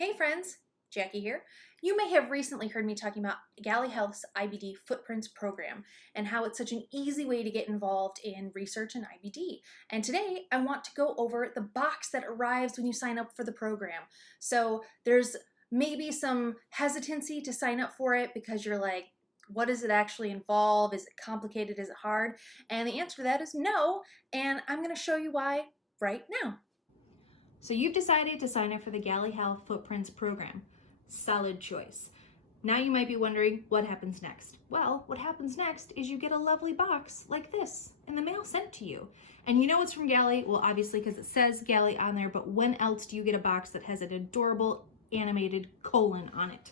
Hey friends, Jackie here. You may have recently heard me talking about Gali Health's IBD Footprints program and how it's such an easy way to get involved in research in IBD. And today I want to go over the box that arrives when you sign up for the program. So there's maybe some hesitancy to sign up for it because you're like, what does it actually involve? Is it complicated? Is it hard? And the answer to that is no, and I'm going to show you why right now. So you've decided to sign up for the Gali Health Footprints program. Solid choice. Now you might be wondering, what happens next? Well, what happens next is you get a lovely box like this in the mail sent to you. And you know it's from Gali, well obviously because it says Gali on there, but when else do you get a box that has an adorable animated colon on it?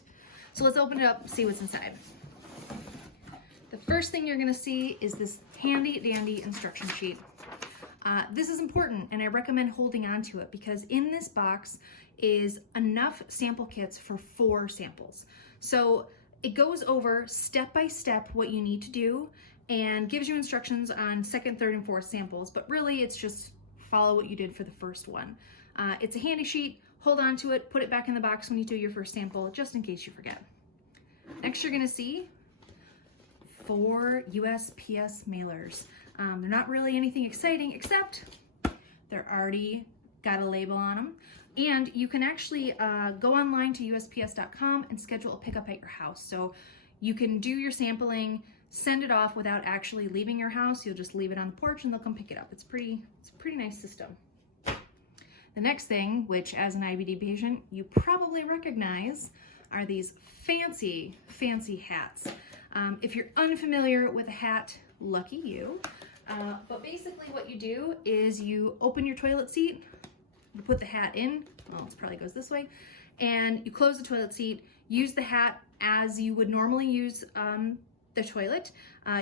So let's open it up and see what's inside. The first thing you're gonna see is this handy dandy instruction sheet. This is important and I recommend holding on to it because in this box is enough sample kits for 4 samples. So it goes over step by step what you need to do and gives you instructions on 2nd, 3rd, and 4th samples, but really it's just follow what you did for the first one. It's a handy sheet, hold on to it, put it back in the box when you do your first sample, just in case you forget. Next you're gonna see 4 USPS mailers. They're not really anything exciting except they're already got a label on them. And you can actually go online to USPS.com and schedule a pickup at your house. So you can do your sampling, send it off without actually leaving your house. You'll just leave it on the porch and they'll come pick it up. It's a pretty nice system. The next thing, which as an IBD patient, you probably recognize, are these fancy hats. If you're unfamiliar with a hat, lucky you. But basically what you do is you open your toilet seat, you put the hat in, well it probably goes this way, and you close the toilet seat, use the hat as you would normally use the toilet.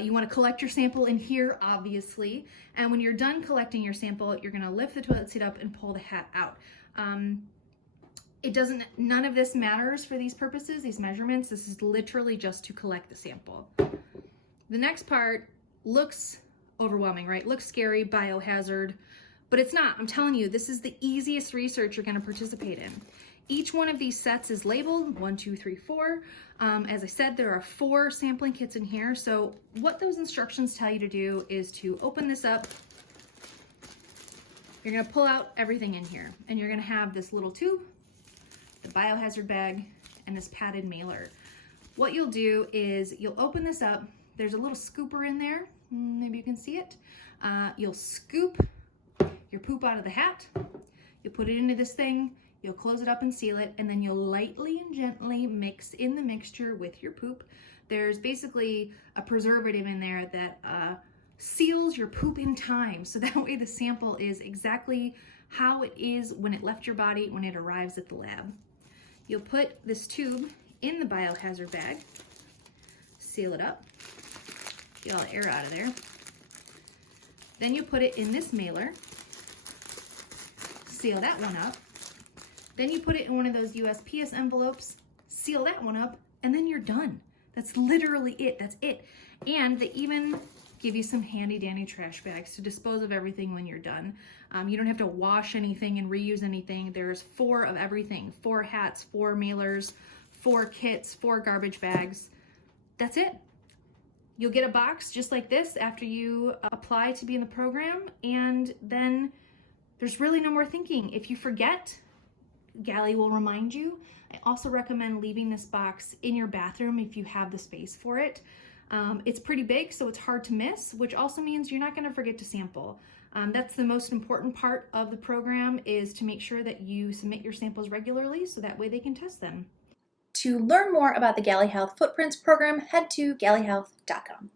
You want to collect your sample in here obviously, and when you're done collecting your sample, you're going to lift the toilet seat up and pull the hat out. None of this matters for these purposes, these measurements. This is literally just to collect the sample. The next part looks overwhelming, right? Looks scary, biohazard, but it's not. I'm telling you, this is the easiest research you're going to participate in. Each one of these sets is labeled 1, 2, 3, 4. As I said, there are 4 sampling kits in here. So what those instructions tell you to do is to open this up. You're going to pull out everything in here, and you're going to have this little tube, the biohazard bag, and this padded mailer. What you'll do is you'll open this up. There's a little scooper in there. Maybe you can see it. You'll scoop your poop out of the hat. You'll put it into this thing. You'll close it up and seal it, and then you'll lightly and gently mix in the mixture with your poop. There's basically a preservative in there that seals your poop in time, so that way the sample is exactly how it is when it left your body when it arrives at the lab. You'll put this tube in the biohazard bag, seal it up, get all the air out of there. Then you put it in this mailer, seal that one up. Then you put it in one of those USPS envelopes, seal that one up, and then you're done. That's literally it, that's it. And they even give you some handy dandy trash bags to dispose of everything when you're done. You don't have to wash anything and reuse anything. There's 4 of everything, 4 hats, 4 mailers, 4 kits, 4 garbage bags. That's it. You'll get a box just like this after you apply to be in the program, and then there's really no more thinking. If you forget, Gali will remind you. I also recommend leaving this box in your bathroom if you have the space for it. It's pretty big, so it's hard to miss, which also means you're not going to forget to sample. That's the most important part of the program, is to make sure that you submit your samples regularly so that way they can test them. To learn more about the Gali Health Footprints program, head to galihealth.com.